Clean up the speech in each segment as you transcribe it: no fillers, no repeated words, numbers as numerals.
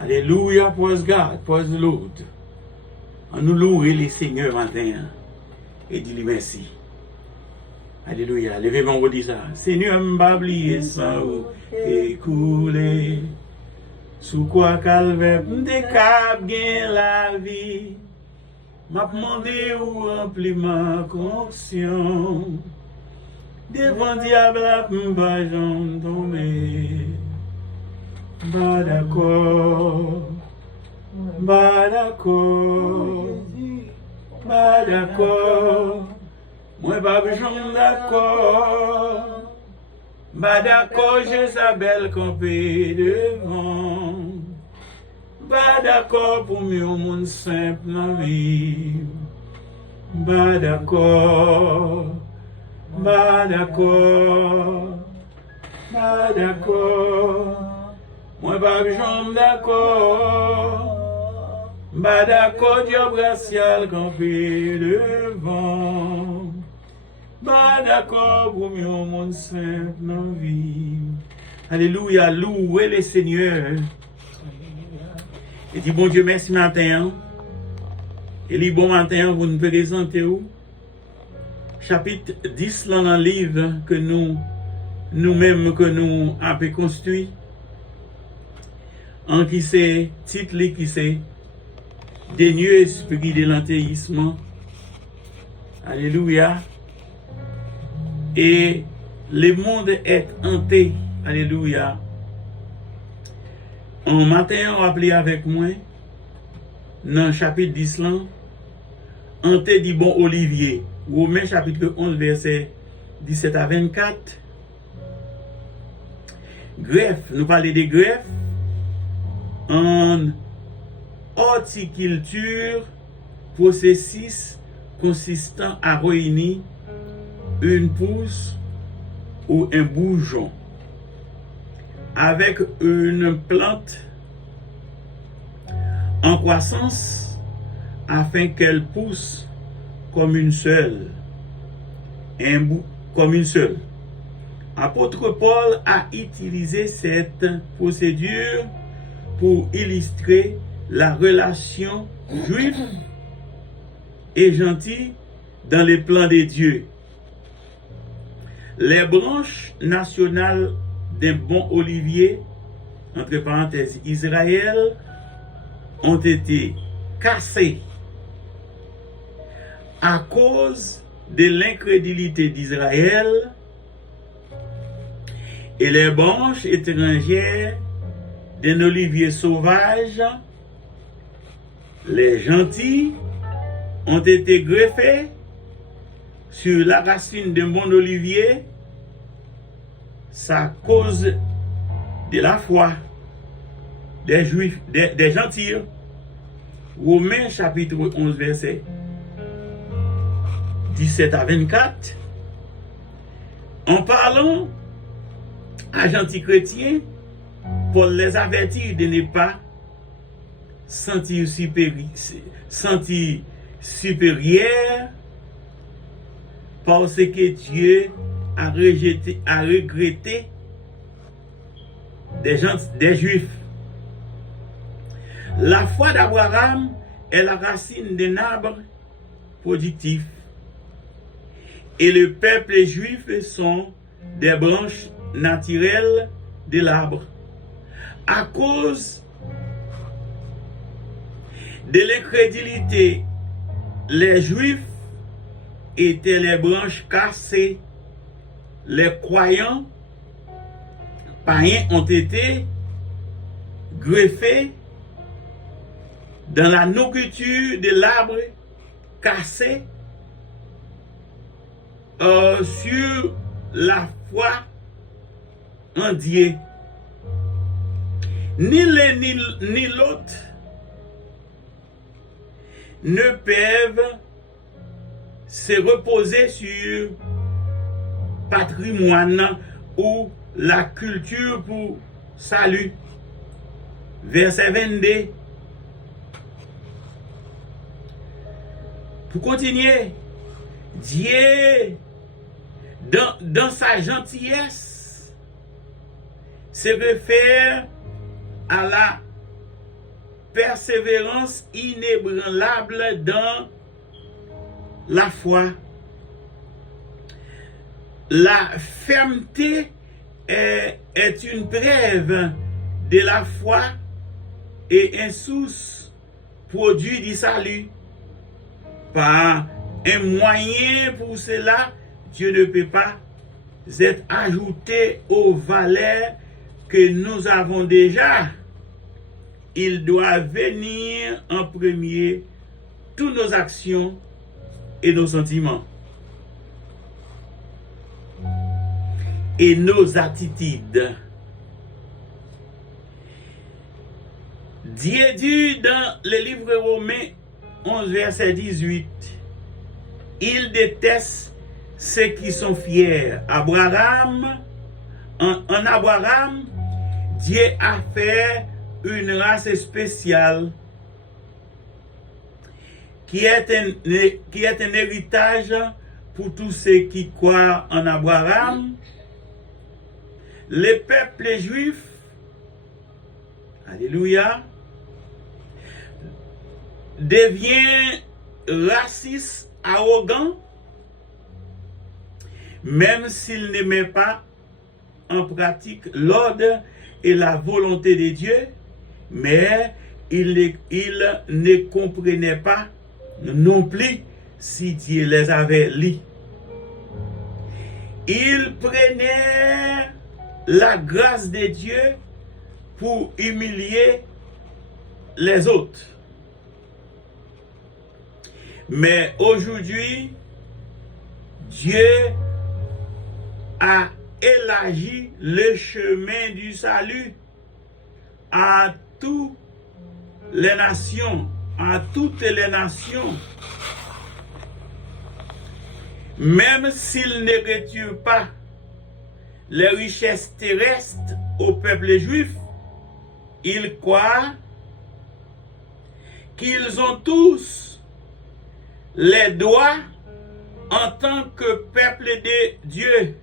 Alléluia, praise God, praise the Lord. On nous loue les seigneurs matin et dit merci. Alléluia. Levez mon redis ça. Seigneur, m'a oublié ça ou écoulé. Sous quoi calvaire m'de cap gain la vie. M'a demandé ou rempli ma conscience. Devant diable m'pa j'en tomber. Pas d'accord. Pas d'accord. Pas d'accord. Moi pas besoin d'accord. Pas d'accord, je s'appelle campé devant. Pas d'accord pour mieux au monde simple dans la vie. Pas d'accord. Pas d'accord. Pas d'accord. Moi pas besoin d'accord. Pas d'accord, Dieu bracial campé devant. Pas d'accord pour mieux au monde simple dans la vie. Alléluia, louez le Seigneur. Et dit bon Dieu merci matin. Et les bon matin vous nous présentez où? Chapitre 10 là dans le livre que nous-mêmes que nous avons construit. En qui c'est titre qui c'est Dénué esprit de l'anthéisme. Alléluia. Et le monde est hanté. Alléluia. Un matin, on rappelé avec moi, dans le chapitre 10, là, hanté dit bon Olivier. Romains chapitre 11, verset 17 à 24. Greffe, nous parlons de greffe en horticulture, processus consistant à réunir une pousse ou un bourgeon avec une plante en croissance afin qu'elle pousse comme une seule. Comme une seule. Apôtre Paul a utilisé cette procédure pour illustrer la relation juive et gentille dans les plans de Dieu. Les branches nationales d'un bon olivier, entre parenthèses Israël, ont été cassées à cause de l'incrédulité d'Israël et les branches étrangères d'un olivier sauvage, les gentils, ont été greffés sur la racine d'un bon olivier, ça cause de la foi des juifs, des gentils. Romains chapitre 11, verset 17 à 24. En parlant à gentils chrétiens, Paul les avertit de ne pas sentir supérieur parce que Dieu a regretté des juifs. La foi d'Abraham est la racine d'un arbre productif et le peuple juif sont des branches naturelles de l'arbre. À cause de l'incrédulité, les juifs étaient les branches cassées. Les croyants païens ont été greffés dans la nourriture de l'arbre cassé sur la foi en Dieu. Ni l'un ni l'autre ne peuvent se reposer sur patrimoine ou la culture pour salut. Verset 22. Pour continuer, Dieu, dans sa gentillesse, se réfère à la persévérance inébranlable dans la foi. La fermeté est une preuve de la foi et un source produit du salut. Par un moyen pour cela, Dieu ne peut pas être ajouté aux valeurs que nous avons déjà. Il doit venir en premier toutes nos actions et nos sentiments et nos attitudes. Dieu dit dans le livre Romains 11, verset 18, il déteste ceux qui sont fiers. En Abraham, Dieu a fait une race spéciale qui est un héritage pour tous ceux qui croient en Abraham. Le peuple juif, alléluia, devient raciste, arrogant, même s'il ne met pas en pratique l'ordre et la volonté de Dieu, mais il ne comprenait pas non plus si Dieu les avait lus. Il prenait la grâce de Dieu pour humilier les autres. Mais aujourd'hui, Dieu a élargi le chemin du salut à toutes les nations, même s'il ne retire pas les richesses terrestres au peuple juif, il croit qu'ils ont tous les droits en tant que peuple de Dieu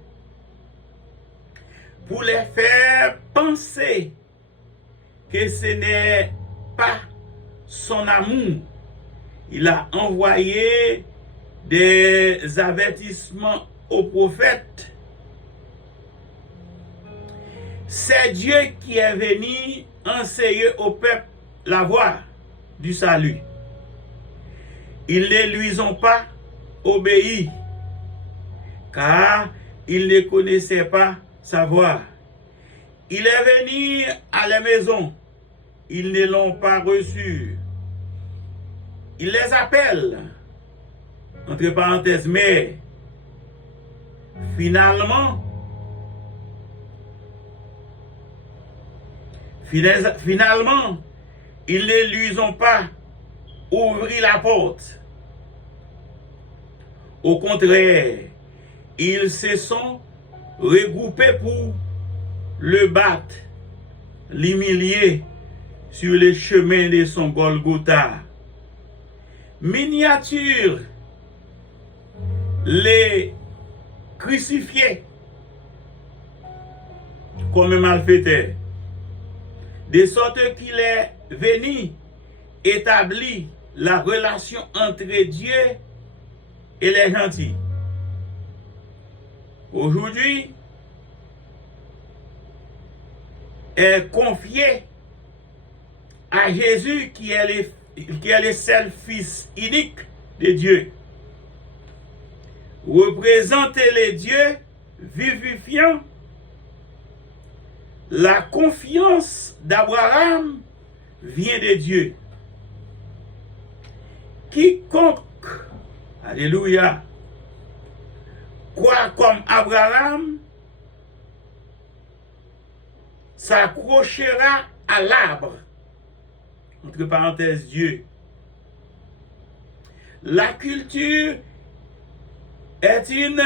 pour les faire penser que ce n'est pas son amour. Il a envoyé des avertissements aux prophètes. C'est Dieu qui est venu enseigner au peuple la voie du salut. Ils ne lui ont pas obéi, car ils ne connaissaient pas sa voix. Il est venu à la maison, ils ne l'ont pas reçu. Il les appelle, entre parenthèses, mais finalement, ils ne lui ont pas ouvert la porte. Au contraire, ils se sont regroupés pour le battre, l'humilier sur le chemin de son Golgotha. Miniature, les crucifiés comme un malfaiteur, de sorte qu'il est venu établir la relation entre Dieu et les gentils. Aujourd'hui, est confié à Jésus qui est le seul Fils unique de Dieu. Représente le Dieu vivifiant. La confiance d'Abraham vient de Dieu. Quiconque, alléluia, croit comme Abraham s'accrochera à l'arbre. Entre parenthèses, Dieu. La culture est une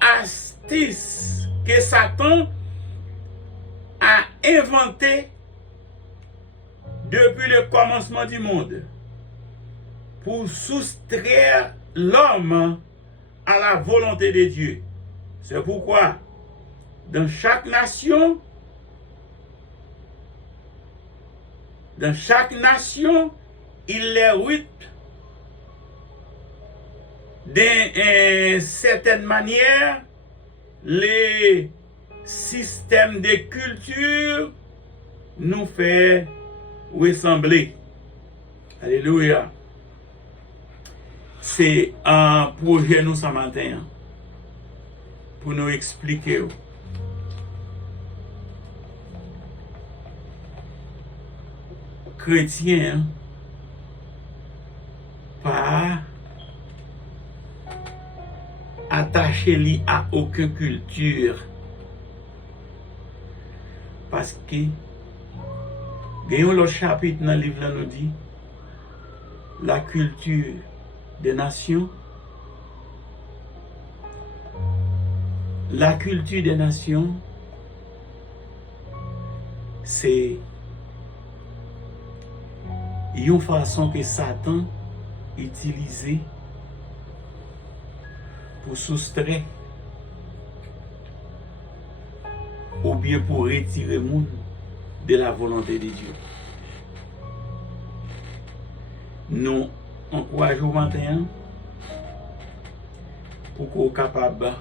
astuce que Satan a inventée depuis le commencement du monde pour soustraire l'homme à la volonté de Dieu. C'est pourquoi dans chaque nation, Dans chaque nation, il les route d'une certaine manière les systèmes de culture nous fait ressembler. Alléluia. C'est un projet nous ce matin pour nous expliquer. Chrétien, pas attaché à aucune culture. Parce que, gagnons le chapitre dans le livre là nous dit, la culture des nations. La culture des nations, c'est une façon que Satan utilise pour soustraire ou bien pour retirer le monde de la volonté de Dieu. Nous encourageons maintenant pour qu'on soit capable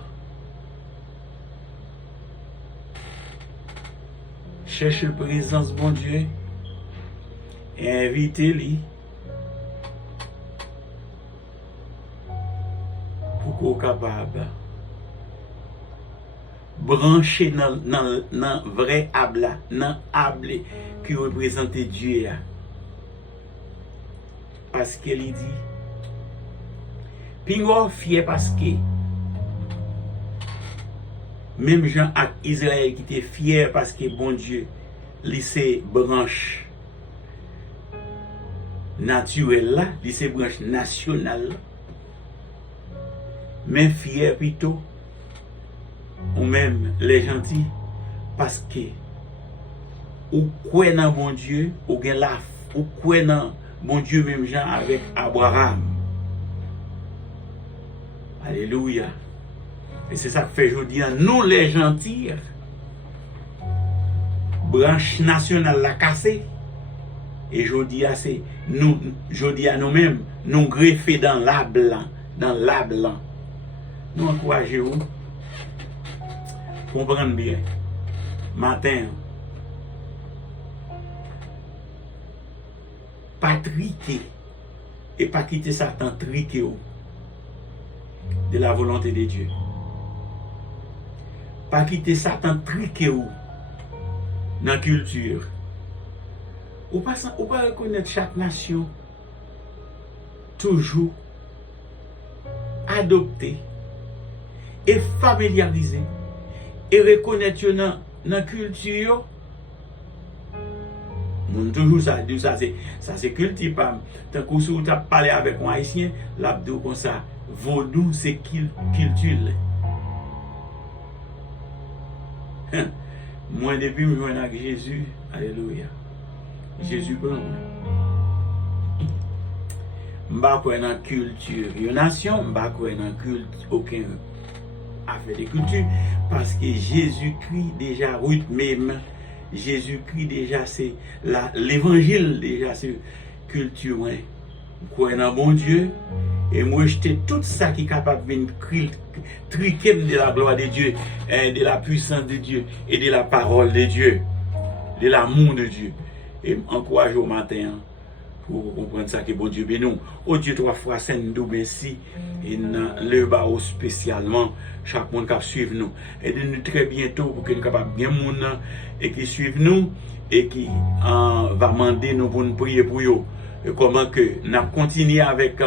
chercher la présence de bon Dieu et inviter lui pour qu'on soit capable brancher dans le vrai habla, dans l'able qui représente Dieu. Parce qu'elle dit, puis on fier parce que même Jean ak Israël qui était fier parce que bon Dieu, lycée branche naturelle là, lycée branche nationale, mais fier plutôt, ou même les gentils, parce que ou croit dans bon Dieu, ou gen la, ou croit dans bon Dieu même Jean avec Abraham. Alléluia. Et c'est ça que fait aujourd'hui, nous les gentils, branche nationale la cassée. Et aujourd'hui, c'est nous, aujourd'hui à nous-mêmes, nous greffer dans l'arbre, Nous encourageons, comprendre bien, matin, pas triquer et pas quitter Satan triquer de la volonté de Dieu. Pas quitter Satan triquer dans la culture. Ou pas reconnaître chaque nation toujours adopter et familiariser et reconnaître dans la culture. Mon toujours ça dit ça c'est culture pas tant que si tu as parlé avec un haïtien l'abdou comme ça vaudou c'est culture. Moi depuis me joindre avec Jésus, alléluia. Jésus prend moi. M'pa quoi dans culture, une nation, m'pa quoi dans culte aucun affaire de culture parce que Jésus-Christ déjà route même Jésus-Christ déjà c'est l'évangile déjà c'est culture moi. Croire dans bon Dieu et moi jeter tout ça qui est capable de venir triquer de la gloire de Dieu, de la puissance de Dieu et de la parole de Dieu, de l'amour de Dieu. Et encourage au matin pour comprendre ça que bon Dieu bénisse. Oh Dieu, 3 fois saint nous merci et le bas spécialement chaque monde qui suit nous. Aidez-nous très bientôt pour que nous capable bien monde et qui suivent nous et qui va demander nous pour nous prier pour eux. Comment que nous continuer avec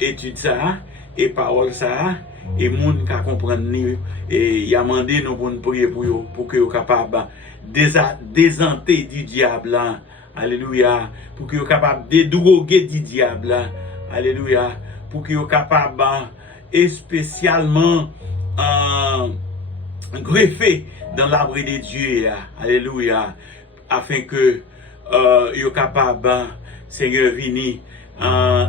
étude ça et parole ça et monde qui comprendre et y a demandé nous pour nous prier pour eux pour que soient capable désanter du diable. Alléluia. Pour qu'ils soient capables de dédroguer du diable. Alléluia. Pour qu'ils soient capables et spécialement greffer dans l'arbre de Dieu. Alléluia. Afin que ils soient capables, Seigneur, venir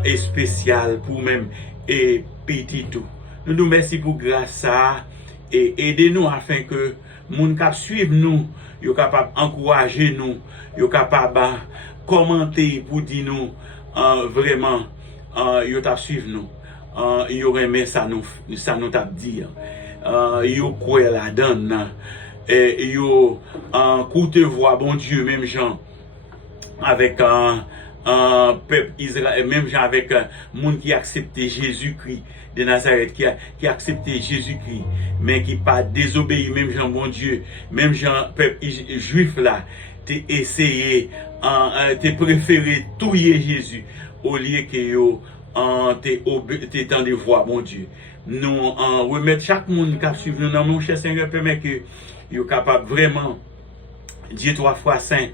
et spécial pour même et petit tout. Nous nous remercions pour grâce ça et aidez-nous afin que moun kap suivre nous, yo capable encourager nous, yo capable commenter pour dire nous vraiment yo t'a suivre nous. Yo remet ça nous t'a dit. Yo croit la donne. Et yo courte voix bon Dieu même gens avec peuple Israël, même gens avec monde qui accepté Jésus-Christ de Nazareth, qui a accepté Jésus-Christ, mais qui pas désobéi, même gens bon Dieu, même gens peuple juif là, t'es essayé, t'es préféré touiller Jésus au lieu que yo t'es dans des voies, bon Dieu. Nous remettre chaque monde qui suivre nous dans mon cher Seigneur, permet que yo capable vraiment Dieu 3 fois saint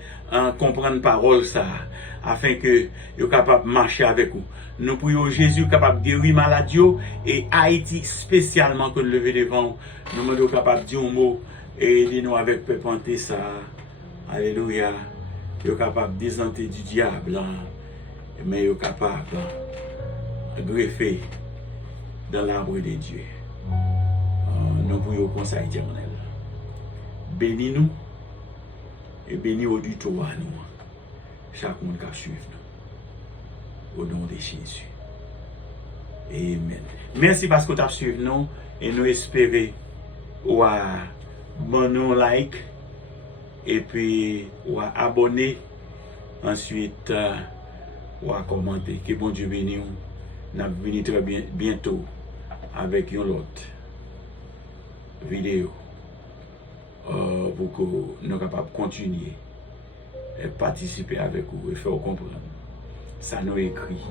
comprendre parole ça afin que yo capable marcher avec vous. Nous prions Jésus capable guérir maladie et Haïti spécialement que lever devant nous demandons capable dire un mot et aider nous avec peuple ça. Alléluia. Yo capable désanter du diable mais yo capable greffer dans l'arbre de Dieu. Nous prions conseil éternel. Bénis-nous et bénis auditoire nous. Chaque monde qui suit nous. Au nom de Jésus. Amen. Merci parce que tu as suivi nous et nous espérons ou à bon like et puis ou à abonner. Ensuite ou à commenter. Que bon Dieu bénisse nous. Nous venons très bientôt avec une autre vidéo. Pour que nous soyons capables de continuer et participer avec vous et faire comprendre. Ça nous écrit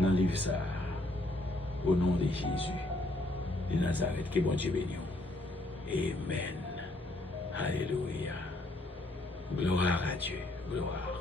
dans le livre ça. Au nom de Jésus de Nazareth, que bon Dieu bénisse. Amen. Alléluia. Gloire à Dieu. Gloire.